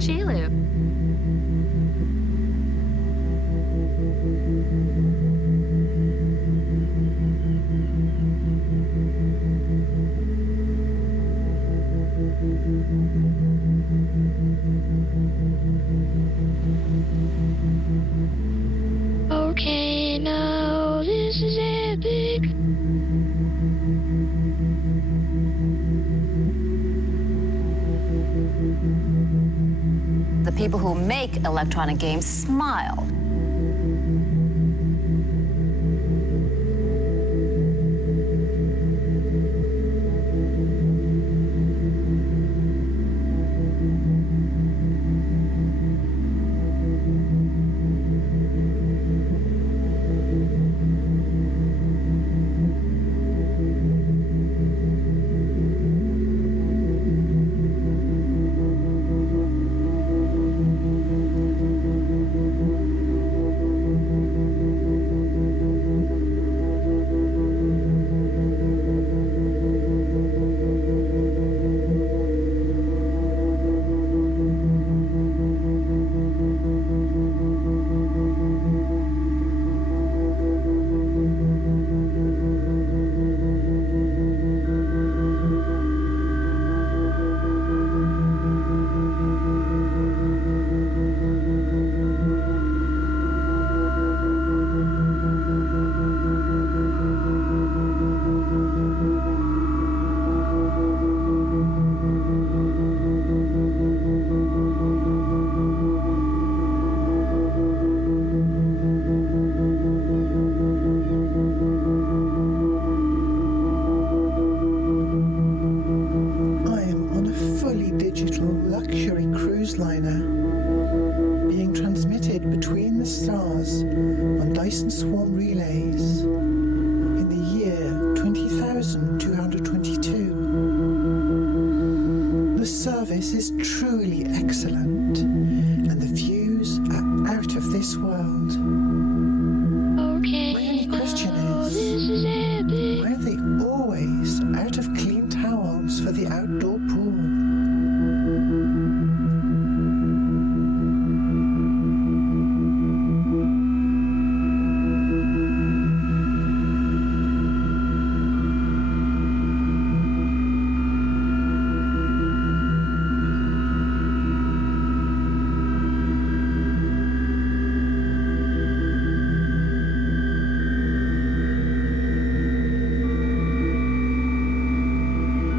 Chelu. Okay, now this is epic. The people who make electronic games smile. Swarm relays in the year 20,222. The service is truly excellent, and the views are out of this world. Okay, my only question is, why are they always out of clean towels for the outdoor pool?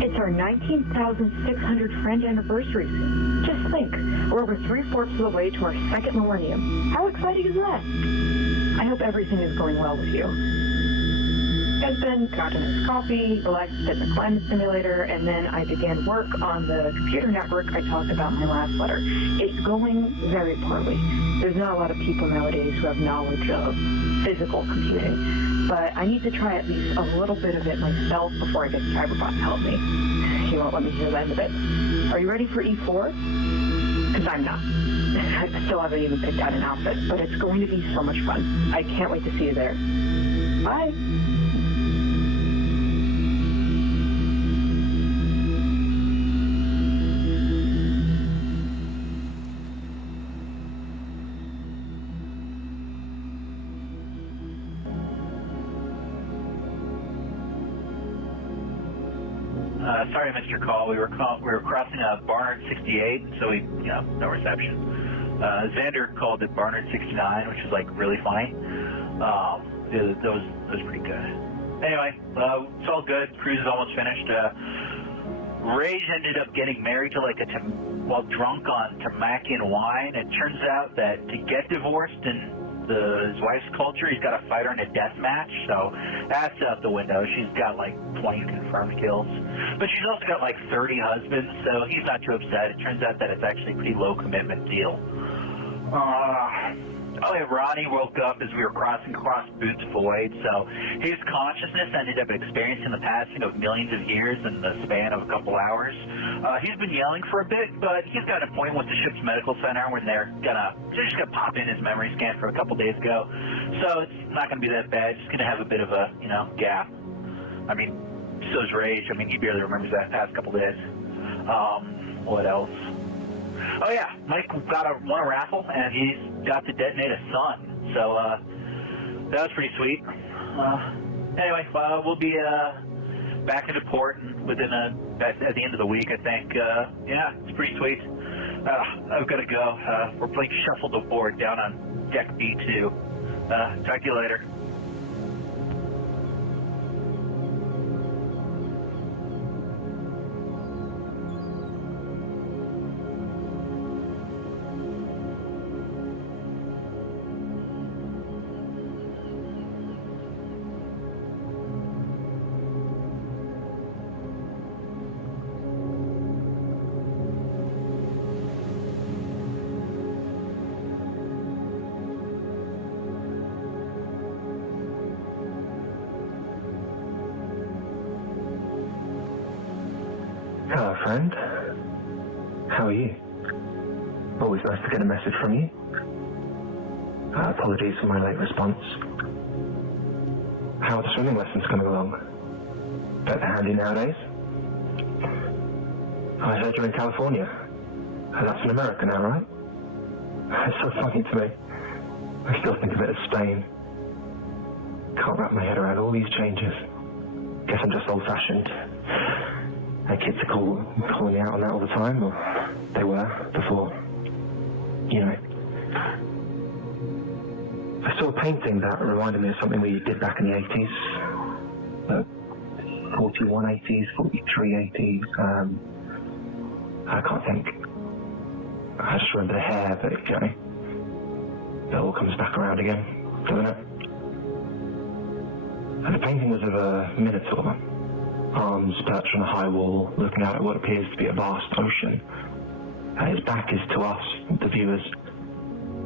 It's our 19,600 friend anniversary soon. Just think, we're over 3/4 of the way to our second millennium. How exciting is that? I hope everything is going well with you. I've been got a nice coffee, relaxed in the climate simulator, and then I began work on the computer network I talked about in my last letter. It's going very poorly. There's not a lot of people nowadays who have knowledge of physical computing, but I need to try at least a little bit of it myself before I get Cyberbot to help me. He won't let me hear the end of it. Are you ready for E4? Because I'm not. I still haven't even picked out an outfit, but it's going to be so much fun. I can't wait to see you there. Bye. Sorry I missed your call. We were crossing Barnard 68, so no reception. Xander called it Barnard 69, which is like really funny. That was pretty good. Anyway, it's all good. Cruise is almost finished. Rage ended up getting married to while drunk on Tamakian wine. It turns out that to get divorced in his wife's culture, he's got to fight her in a death match, so that's out the window. She's got 20 confirmed kills, but she's also got 30 husbands, so he's not too upset. It turns out that it's actually a pretty low commitment deal. Ronnie woke up as we were crossing across Boots Void, so his consciousness ended up experiencing the passing of millions of years in the span of a couple hours. He's been yelling for a bit, but he's got an appointment with the ship's medical center when they're just gonna pop in his memory scan for a couple days ago. So it's not gonna be that bad. Just gonna have a bit of a gap. I mean, so's Rage. I mean, he barely remembers that past couple days. What else? Oh yeah, Mike won a raffle, and he's got to detonate a sun. So that was pretty sweet. Anyway, we'll be back into port within at the end of the week, I think. Yeah, it's pretty sweet. I've got to go. We're playing shuffle the board down on deck B2. Talk to you later. Hello, friend. How are you? Always nice to get a message from you. Apologies for my late response. How are the swimming lessons coming along? Better handy nowadays? I heard you're in California. That's in America now, right? It's so funny to me. I still think of it as Spain. Can't wrap my head around all these changes. Guess I'm just old-fashioned. My kids are calling me out on that all the time, or they were before, you know. I saw a painting that reminded me of something we did back in the 80s. 41 80s, 43 80s, I can't think. I just remember the hair, but you know, it all comes back around again, doesn't it? And the painting was of a minotaur. Arms perched on a high wall, looking out at what appears to be a vast ocean. And his back is to us, the viewers,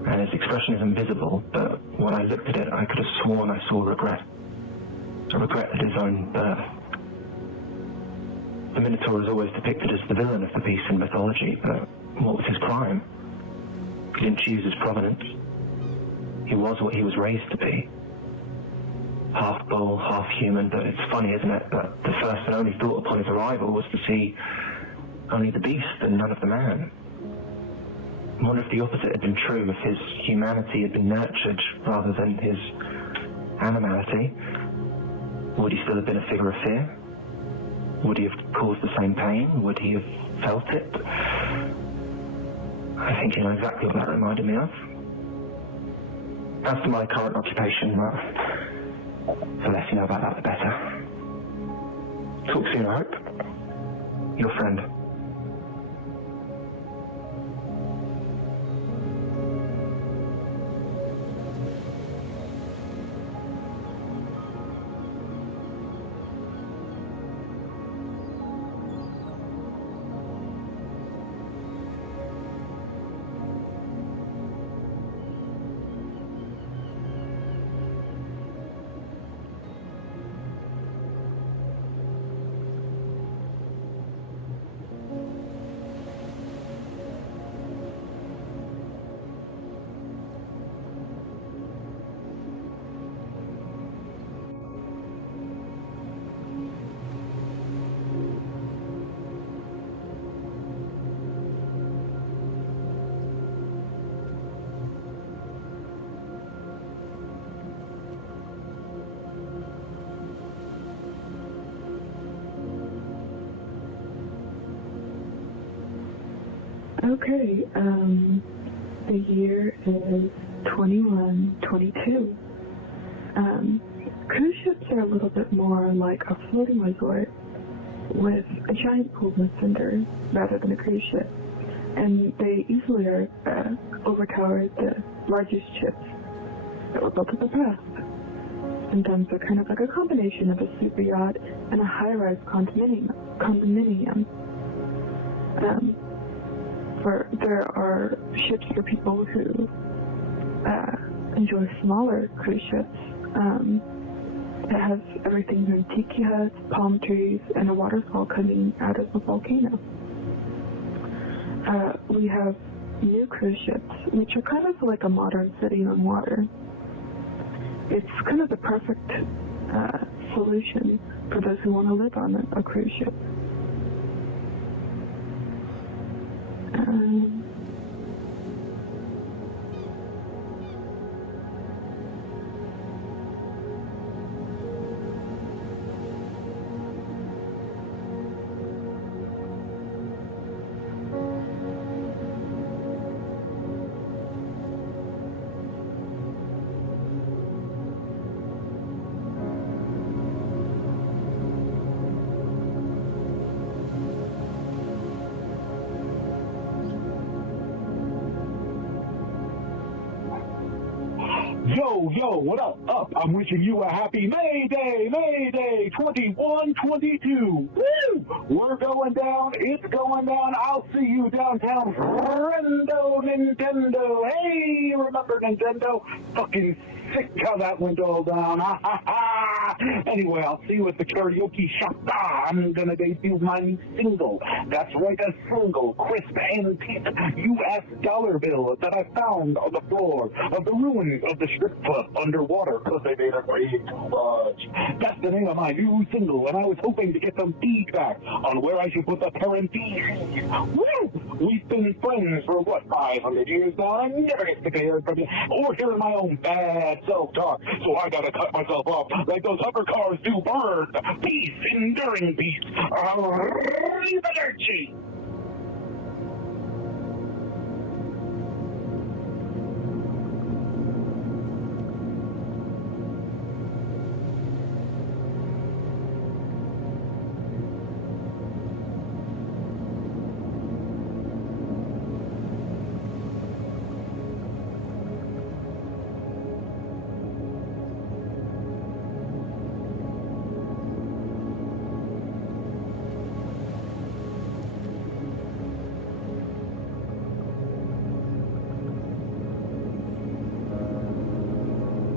and his expression is invisible, but when I looked at it, I could have sworn I saw regret. A regret at his own birth. The Minotaur is always depicted as the villain of the piece in mythology, but what was his crime? He didn't choose his provenance. He was what he was raised to be. Half bull, half human, but it's funny, isn't it, that the first and only thought upon his arrival was to see only the beast and none of the man. I wonder if the opposite had been true, if his humanity had been nurtured rather than his animality. Would he still have been a figure of fear? Would he have caused the same pain? Would he have felt it? I think you know exactly what that reminded me of. As to my current occupation, the less you know about that, the better. Talk soon, I hope. Your friend. Okay, the year is 2122. Cruise ships are a little bit more like a floating resort with a giant pool of cinders rather than a cruise ship. And they easily overtower the largest ships that were built in the past. Sometimes they're kind of like a combination of a super yacht and a high-rise condominium. There are ships for people who enjoy smaller cruise ships that have everything from tiki huts, palm trees, and a waterfall coming out of a volcano. We have new cruise ships, which are kind of like a modern city on water. It's kind of the perfect solution for those who want to live on a cruise ship. Yo, what up? I'm wishing you a happy May Day 2122. Woo! We're going down, it's going down. I'll see you downtown. Friendo Nintendo. Hey, remember Nintendo? Fucking sick how that went all down. Anyway, I'll see you at the karaoke shop. I'm gonna debut my new single. That's right, a single, crisp, antique U.S. dollar bill that I found on the floor of the ruins of the strip club underwater because they made it way too large. That's the name of my new single, and I was hoping to get some feedback on where I should put the parentheses. Woo! We've been friends for, 500 years now? I never get to hear from you or hearing my own bad self-talk, so I gotta cut myself off like those hover cars do burn. Peace, enduring peace. Arrivederci.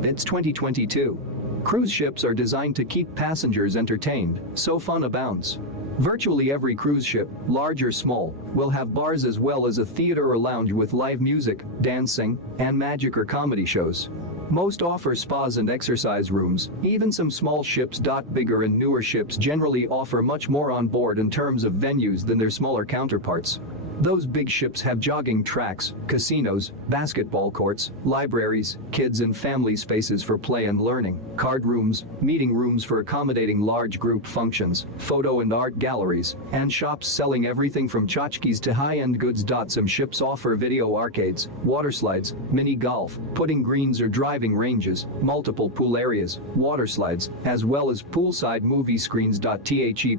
It's 2022. Cruise ships are designed to keep passengers entertained, so fun abounds. Virtually every cruise ship, large or small, will have bars as well as a theater or lounge with live music, dancing, and magic or comedy shows. Most offer spas and exercise rooms. Even some small ships. Bigger and newer ships generally offer much more on board in terms of venues than their smaller counterparts. Those big ships have jogging tracks, casinos, basketball courts, libraries, kids and family spaces for play and learning, card rooms, meeting rooms for accommodating large group functions, photo and art galleries, and shops selling everything from tchotchkes to high-end goods. Some ships offer video arcades, water slides, mini golf, putting greens or driving ranges, multiple pool areas, water slides, as well as poolside movie screens.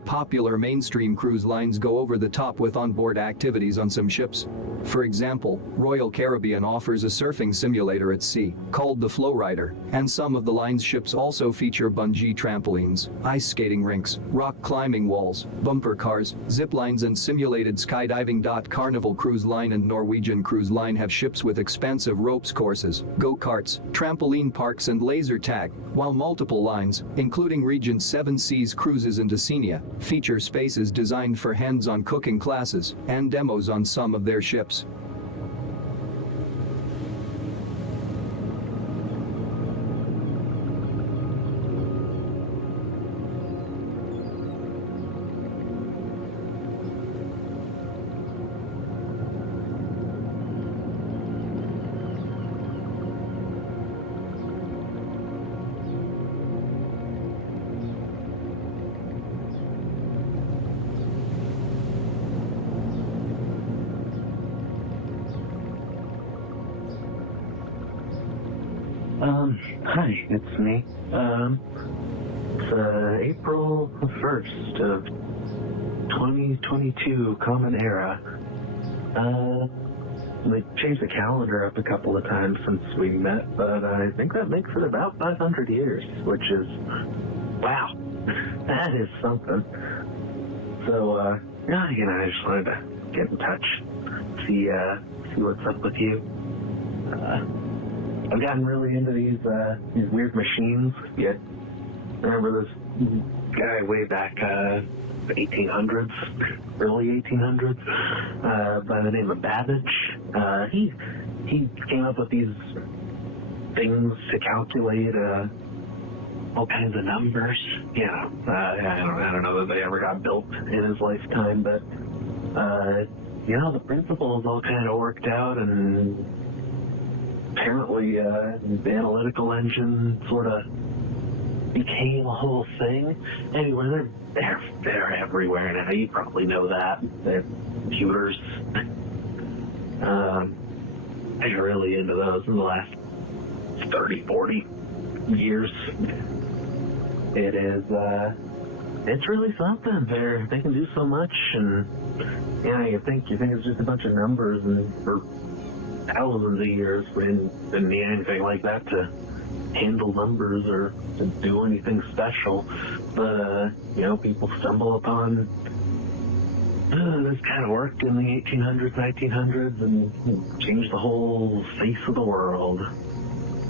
Popular mainstream cruise lines go over the top with onboard activities on some ships. For example, Royal Caribbean offers a surfing simulator at sea, called the Flow Rider, and some of the line's ships also feature bungee trampolines, ice skating rinks, rock climbing walls, bumper cars, zip lines and simulated skydiving. Carnival Cruise Line and Norwegian Cruise Line have ships with expensive ropes courses, go-karts, trampoline parks and laser tag, while multiple lines, including Regent Seven Seas Cruises and Oceania, feature spaces designed for hands-on cooking classes and demos on some of their ships. Hi, it's me. It's April 1st of 2022, Common Era. They changed the calendar up a couple of times since we met, but I think that makes it about 500 years, which is, wow, that is something. So, I just wanted to get in touch, see what's up with you. I've gotten really into these weird machines. Yeah, remember this guy way back 1800s, early 1800s, by the name of Babbage. He came up with these things to calculate all kinds of numbers. Yeah, I don't know that they ever got built in his lifetime, but the principles all kind of worked out, and apparently the analytical engine sort of became a whole thing. Anyway, they're everywhere now. You probably know that. They're computers. I'm really into those in the last 30, 40 years. It is, it's really something. They can do so much, and you think it's just a bunch of numbers, and for thousands of years, and didn't need anything like that to handle numbers or do anything special. But, people stumble upon this kind of work in the 1800s, 1900s, and changed the whole face of the world.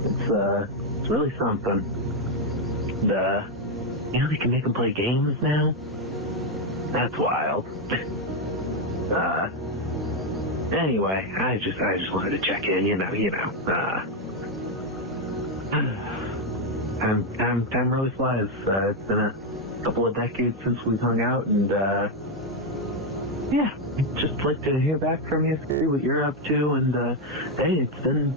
It's really something. And, they can make them play games now. That's wild. Anyway, I just wanted to check in, time really flies. It's been a couple of decades since we've hung out, and just like to hear back from you, see what you're up to, and hey, it's been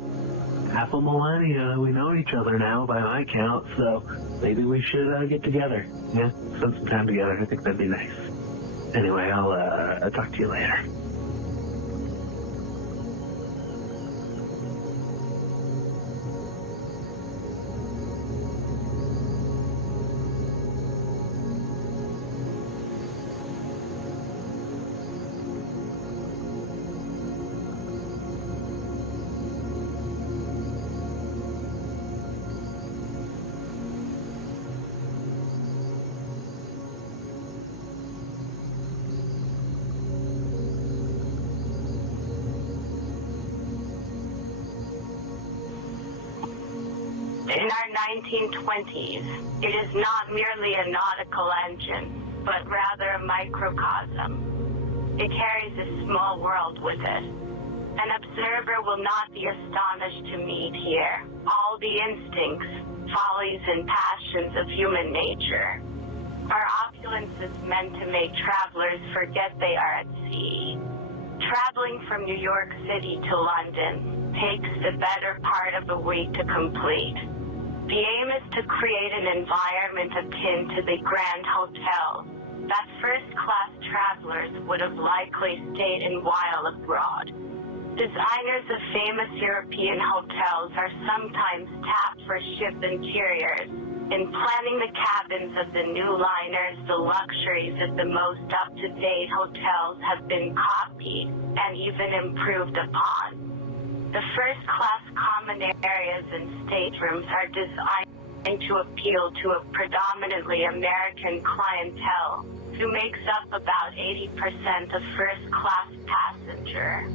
half a millennia. We know each other now by my count, so maybe we should get together. Yeah, spend some time together. I think that'd be nice. Anyway, I'll talk to you later. In our 1920s, it is not merely a nautical engine, but rather a microcosm. It carries a small world with it. An observer will not be astonished to meet here all the instincts, follies, and passions of human nature. Our opulence is meant to make travelers forget they are at sea. Traveling from New York City to London takes the better part of a week to complete. The aim is to create an environment akin to the Grand Hotel that first-class travelers would have likely stayed in while abroad. Designers of famous European hotels are sometimes tapped for ship interiors. In planning the cabins of the new liners, the luxuries of the most up-to-date hotels have been copied and even improved upon. The first-class common areas and staterooms are designed to appeal to a predominantly American clientele who makes up about 80% of first-class passenger.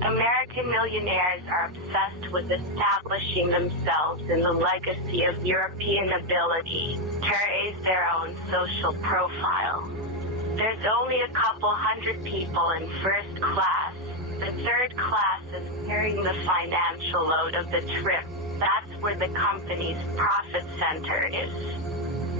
American millionaires are obsessed with establishing themselves in the legacy of European ability to raise their own social profile. There's only a couple hundred people in first class. The third class is carrying the financial load of the trip. That's where the company's profit center is.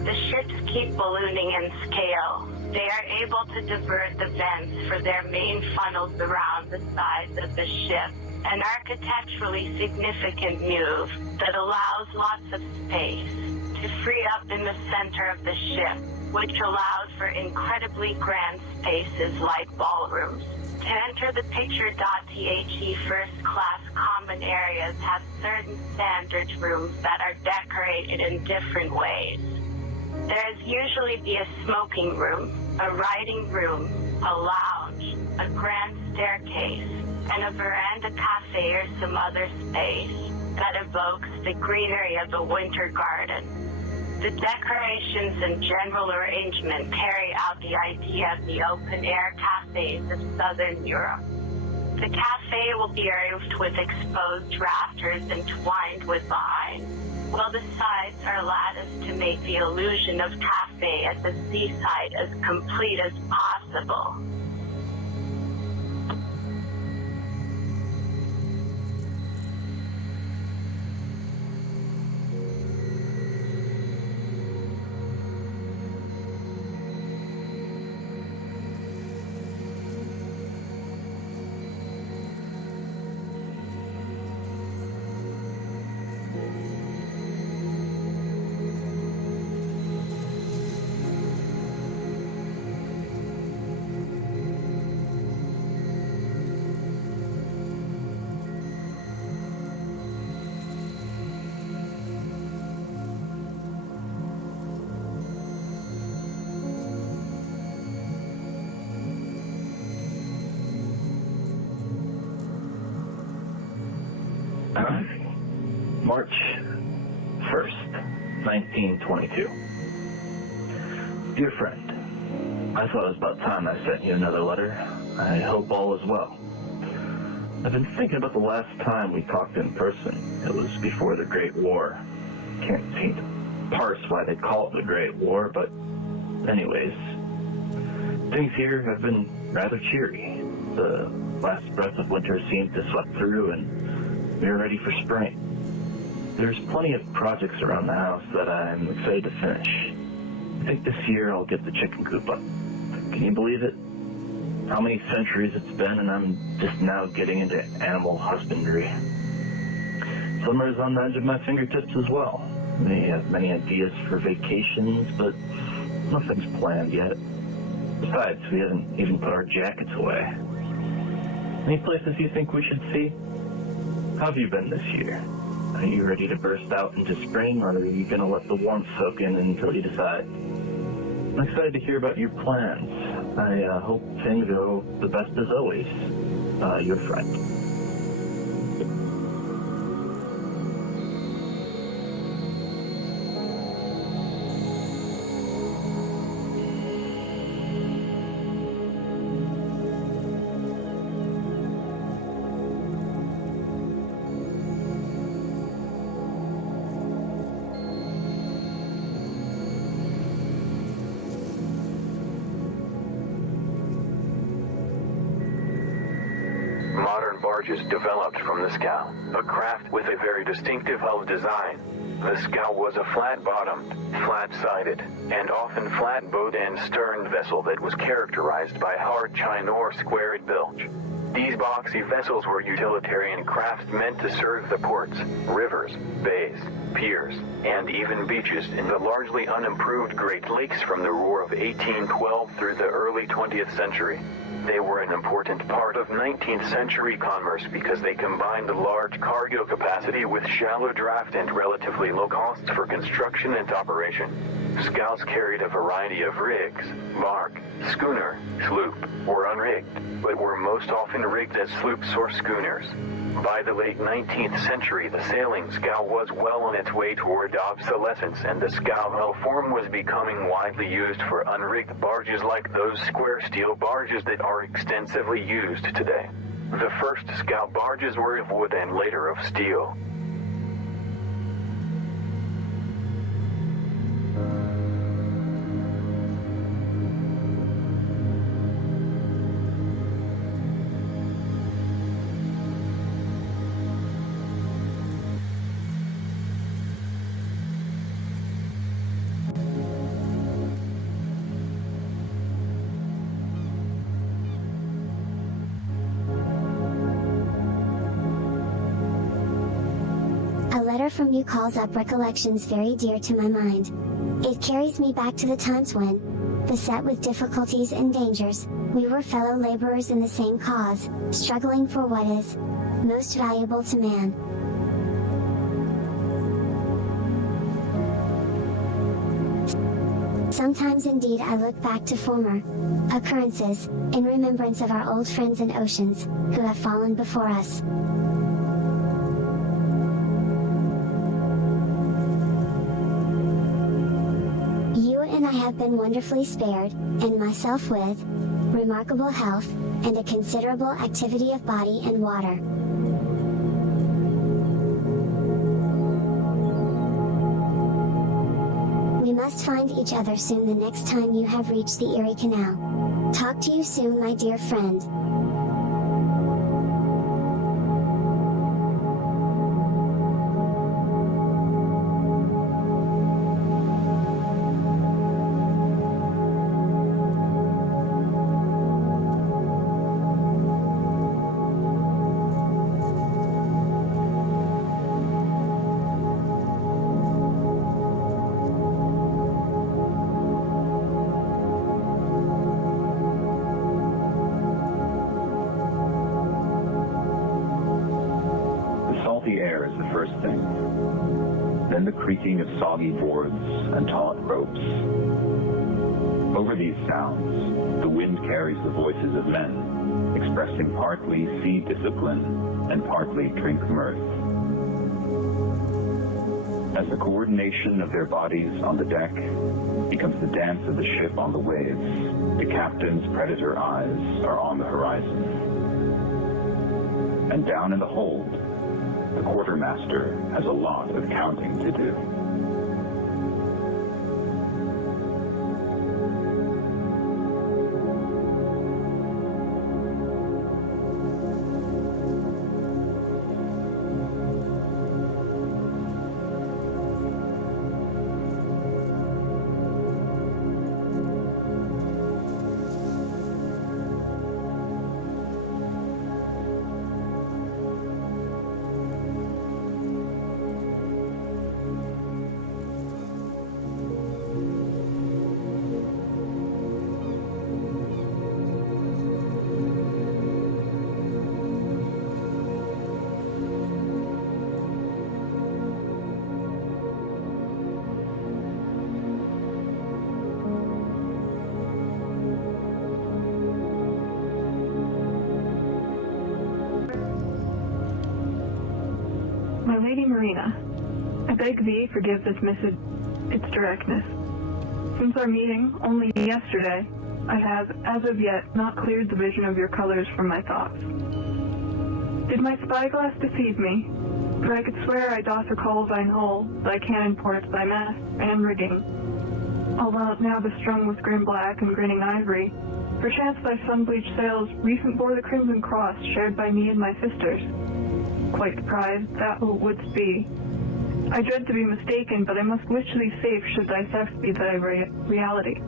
The ships keep ballooning in scale. They are able to divert the vents for their main funnels around the sides of the ship, an architecturally significant move that allows lots of space to free up in the center of the ship, which allows for incredibly grand spaces like ballrooms. To enter the picture.the first-class common areas have certain standard rooms that are decorated in different ways. There is usually be a smoking room, a writing room, a lounge, a grand staircase, and a veranda cafe or some other space that evokes the greenery of a winter garden. The decorations and general arrangement carry out the idea of the open-air cafes of Southern Europe. The cafe will be roofed with exposed rafters entwined with vines, while the sides are latticed to make the illusion of cafe at the seaside as complete as possible. 1922. Dear friend, I thought it was about time I sent you another letter. I hope all is well. I've been thinking about the last time we talked in person. It was before the Great War. Can't seem to parse why they call it the Great War, but anyways, things here have been rather cheery. The last breath of winter seems to sweep through, and we're ready for spring. There's plenty of projects around the house that I'm excited to finish. I think this year I'll get the chicken coop up. Can you believe it? How many centuries it's been, and I'm just now getting into animal husbandry. Summer is on the edge of my fingertips as well. I have many ideas for vacations, but nothing's planned yet. Besides, we haven't even put our jackets away. Any places you think we should see? How have you been this year? Are you ready to burst out into spring, or are you going to let the warmth soak in until you decide? I'm excited to hear about your plans. I hope things go the best as always. Your friend. Modern barges developed from the scow, a craft with a very distinctive hull design. The scow was a flat-bottomed, flat-sided, and often flat-bowed and stern vessel that was characterized by hard chine or squared bilge. These boxy vessels were utilitarian crafts meant to serve the ports, rivers, bays, piers, and even beaches in the largely unimproved Great Lakes from the roar of 1812 through the early 20th century. They were an important part of 19th century commerce because they combined large cargo capacity with shallow draft and relatively low costs for construction and operation. Scows carried a variety of rigs: bark, schooner, sloop, or unrigged, but were most often rigged as sloops or schooners. By the late 19th century, the sailing scow was well on its way toward obsolescence, and the scow hull form was becoming widely used for unrigged barges like those square steel barges that are extensively used today. The first scow barges were of wood and later of steel. A letter from you calls up recollections very dear to my mind. It carries me back to the times when, beset with difficulties and dangers, we were fellow laborers in the same cause, struggling for what is most valuable to man. Sometimes indeed I look back to former occurrences, in remembrance of our old friends and oceans, who have fallen before us. And I have been wonderfully spared, and myself with remarkable health, and a considerable activity of body and water. We must find each other soon the next time you have reached the Erie Canal. Talk to you soon, my dear friend. First thing. Then the creaking of soggy boards and taut ropes. Over these sounds, the wind carries the voices of men, expressing partly sea discipline and partly drink mirth. as the coordination of their bodies on the deck becomes the dance of the ship on the waves, the captain's predator eyes are on the horizon. And down in the hold, the quartermaster has a lot of counting to do. My Lady Marina, I beg thee forgive this missive its directness. Since our meeting only yesterday, I have, as of yet, not cleared the vision of your colors from my thoughts. Did my spyglass deceive me? For I could swear I doth recall thine hull, thy cannon ports, thy mast, and rigging. Although now bestrung with grim black and grinning ivory, perchance thy sun-bleached sails recent bore the crimson cross shared by me and my sisters. Quite the prize thou wouldst be. I dread to be mistaken, but I must wish thee safe should thy theft be thy reality.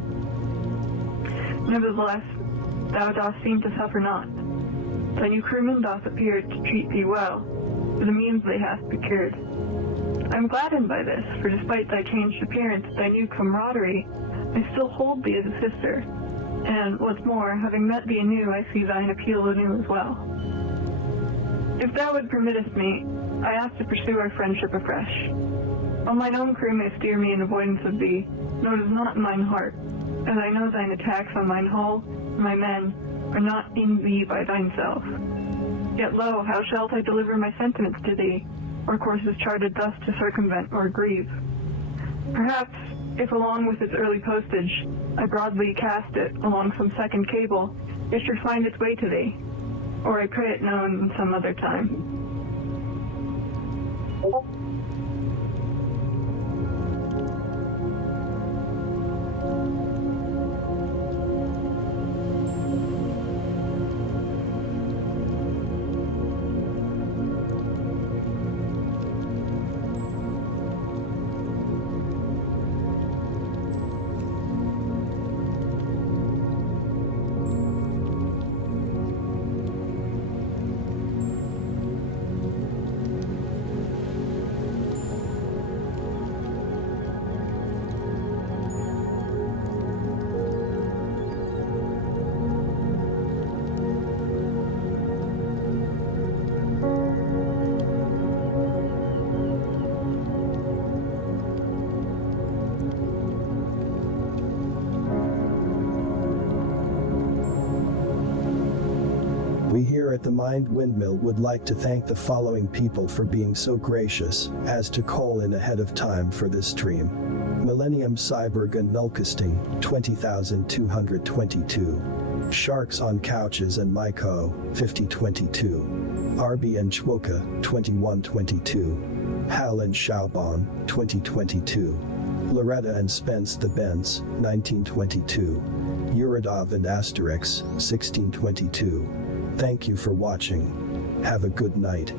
Nevertheless, thou dost seem to suffer not. Thy new crewman doth appear to treat thee well, for the means they hath procured. I am gladdened by this, for despite thy changed appearance, thy new camaraderie, I still hold thee as a sister, and, what's more, having met thee anew, I see thine appeal anew as well. If thou would permittest me, I ask to pursue our friendship afresh. While mine own crew may steer me in avoidance of thee, no, it is not in mine heart, as I know thine attacks on mine hull, and my men, are not in thee by thine self. Yet lo, how shalt I deliver my sentiments to thee, or courses charted thus to circumvent or grieve? Perhaps, if along with its early postage, I broadly cast it along some second cable, it should find its way to thee, or I pray it known in some other time. We here at the Mind Windmill would like to thank the following people for being so gracious as to call in ahead of time for this stream. Millennium, Cyborg and Nullcasting, 20,222. Sharksoncouches and mikeo, 5022. Arby and Chwoka, 2122. Hal and Siobhan, 2022. Loretta and Spence the Benz, 1922. Urodov and Asterix, 1622. Thank you for watching. Have a good night.